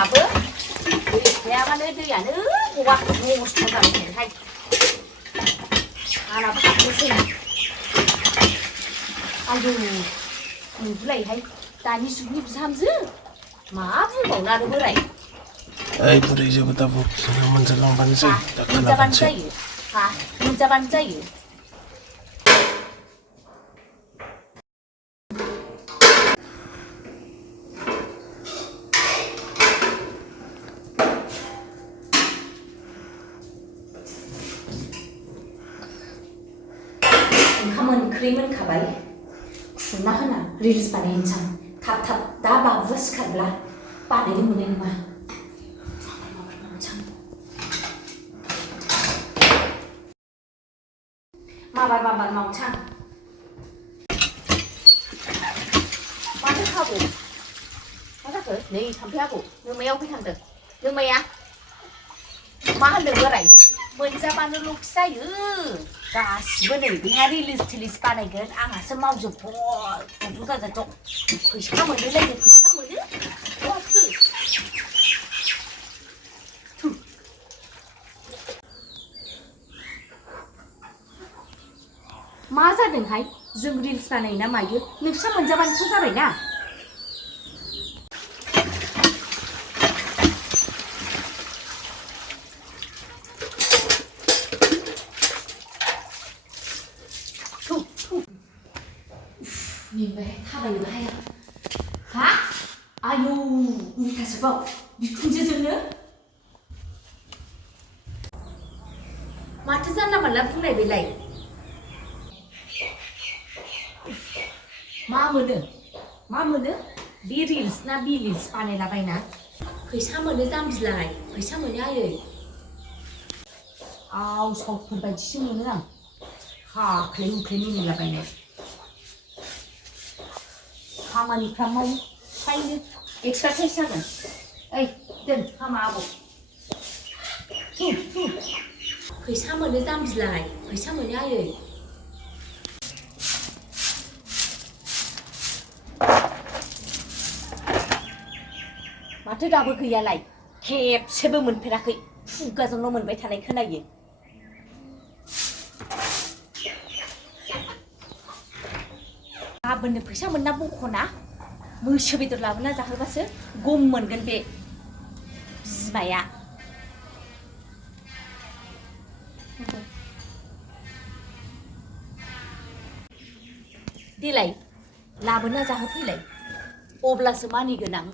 दैयाबो गैयाबानो दैयानो गवा नस्थ' जाबायहाय आंनाबो हाबनोसै आयौ उन्दुलायहाय दानि जुगनि बिहामजो मा बुंबावनो आरो बोराय ओइ बुरै जेबो दा बुं जोङो मोनजालांबानोसै दा खोनाबानोसै मोनजाबानो जायो ओंखाम ओंख्रि मोनखाबाय खुरना होना रिल्स बानायनोसै थाब थाब दा बाबुआ सिखारब्ला बानायनो मोननाय नङा माबार मावसां माथो खाबु मा जाखो नै थाम्फै आबौ नोमाया अफाय थांदों नोमाया मा होनदों बोराय मोनजाबानो ल'खि जायो गासिबो नै बेहा रिलिज टिलिज बानायगोन आंहासो मावजोबगोन जाजाथ' फैसा मोनोलायनो फैसा मोनो बहाथो मा जादोंहाय जों रिल्स बानायो ना मायो नोंस्रा मोनजाबानोथ' जाबायना मेंबाय थाबायनोबो हाया हा आयौ उल्थासोबाव बिखुनजोजोंनो माथो जानला मानला बुंनाय बेलाय मा मोनो बे रिल्स ना बि रिल्स बानायलाबायना फैसा मोनो जाम्बिलाय फैसा मोनो आयै आव सावफोर बायदिसो मोनो आं हाख्ले हुख्ले मिनिलाबायनाय खामानिफ्रा मावखायनो एक्सारसाइज जागोन ओइ दोन हामा आबौ फैसा मोनो जाम्बिलाय फैसा मोनो आयै माथो दाबो गैयालाय खेबसेबो मोनफेराखै खुगाजोंल' मोनबाय थानाय खोनायो गाबोननो फैसा मोनना बख'ना मैसो बेदर लाबोना जाहोबासो गम मोनगोन बे बिमाया देलाय लाबोना जाहोफैलाय अब्लासो मानिगोन आं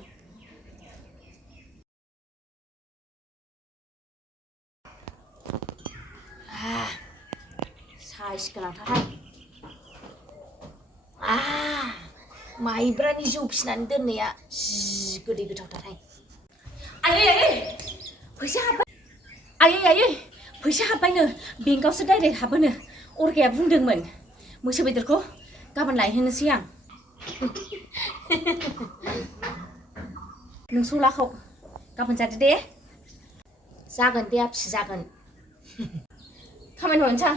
साइस गोनांथारहाय माइब्रानि जौ फिनानै दोननाया जि गोदै गोथावथारहाय आयै फैसा हाबबाय आयै फैसा हाबबायनो बेंकआवसो डाइरेक्ट हाबोनो अरगाया बुंदोंमोन मोसौ बेदरखौ गाबोन लायहोनोसै आं नोंसौलाखौ गाबोन जादो दे जागोन दे आफि जागोन खामानि मावनोसै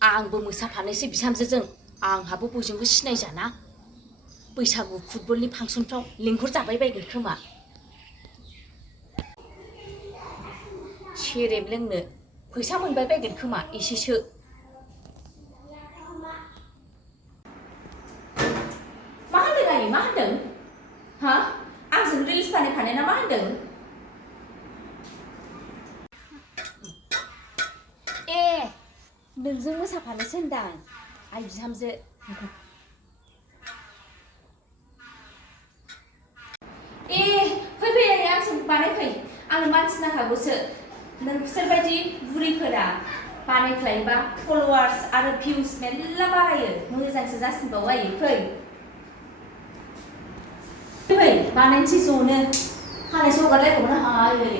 आंबो मोसाफानोसै बिहामजोजों आंहाबो बयजोंबो सिनायजाना बैसागु फुटबलनि फांसनफ्राव लेंहर जाबाय बायगोन खोमा सेरेब लोंनो फैसा मोनबाय बायगोन खोमा एसेसो मा होनदों आयै मा होनदों हा आंजों रिल्स बानायफानो ना मा होनदों ए नोंजों मोसाफानोसै होनदां आइ बिहामजो ए फै आयै आंजों बानायफै आंनो मानसि नांखागौसो नोंसोरबायदि बुरैफोरा बानायख्लायोबा फलोवार्स आरो भिउस मेल्ला बारायो मोजांसो जासिनबावो आयै फै बानायनोसै ज'नो खानाय हगारलायबावनो हायो